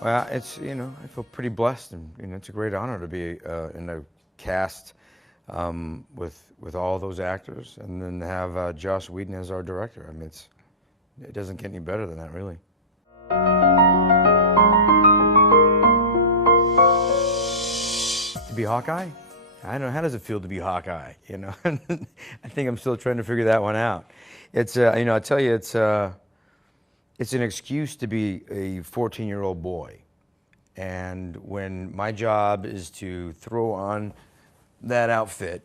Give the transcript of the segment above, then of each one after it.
Well, it's, I feel pretty blessed, and it's a great honor to be in a cast with all those actors, and then have Joss Whedon as our director. I mean, it doesn't get any better than that, really. To be Hawkeye? I don't know. How does it feel to be Hawkeye? I think I'm still trying to figure that one out. It's, I tell you, it's an excuse to be a 14-year-old boy. And when my job is to throw on that outfit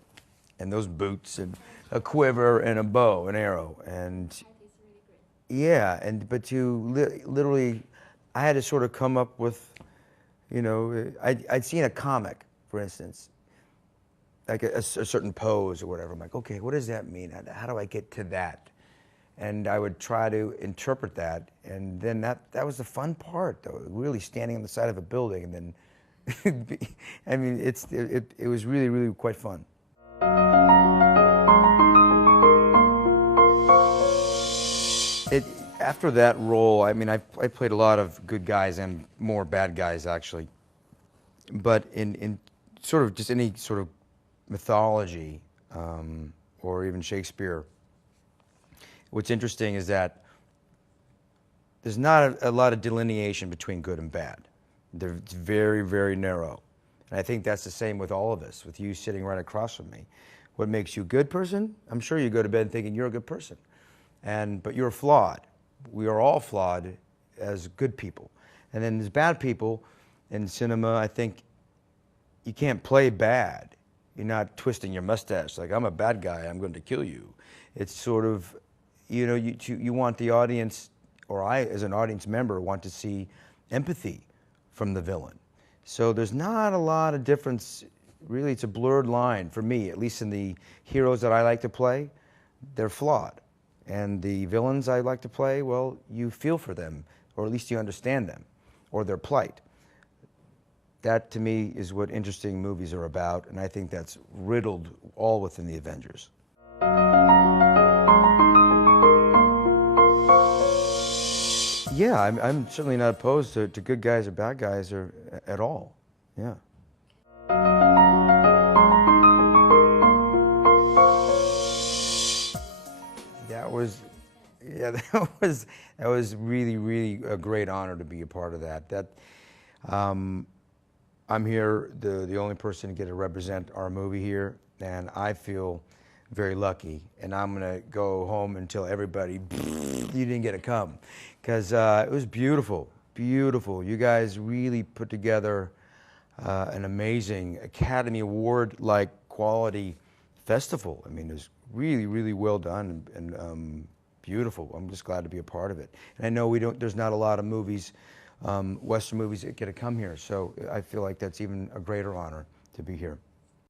and those boots and a quiver and a bow and arrow, and yeah, but to literally, I had to sort of come up with, I'd seen a comic, for instance, like a certain pose or whatever. I'm like, okay, what does that mean? How do I get to that? And I would try to interpret that, and then that was the fun part, though. Really standing on the side of a building, and then, I mean, it was really, really quite fun. After that role, I mean, I played a lot of good guys and more bad guys, actually. But in sort of just any sort of mythology, or even Shakespeare, what's interesting is that there's not a lot of delineation between good and bad. It's very, very narrow. And I think that's the same with all of us, with you sitting right across from me. What makes you a good person? I'm sure you go to bed thinking you're a good person. But you're flawed. We are all flawed as good people. And then there's bad people in cinema. I think you can't play bad. You're not twisting your mustache like, I'm a bad guy, I'm going to kill you. It's sort of, you want the audience, or I as an audience member want to see empathy from the villain. So there's not a lot of difference. Really, it's a blurred line for me, at least in the heroes that I like to play. They're flawed. And the villains I like to play, well, you feel for them, or at least you understand them, or their plight. That, to me, is what interesting movies are about, and I think that's riddled all within the Avengers. Yeah, I'm certainly not opposed to good guys or bad guys or at all. Yeah. That was really, really a great honor to be a part of that. I'm here, the only person to get to represent our movie here, and I feel very lucky. And I'm gonna go home and tell everybody, you didn't get to come, because it was beautiful, beautiful. You guys really put together an amazing Academy Award-like quality festival. I mean, it was really, really well done and beautiful. I'm just glad to be a part of it. And I know there's not a lot of movies, Western movies, that get to come here, so I feel like that's even a greater honor to be here.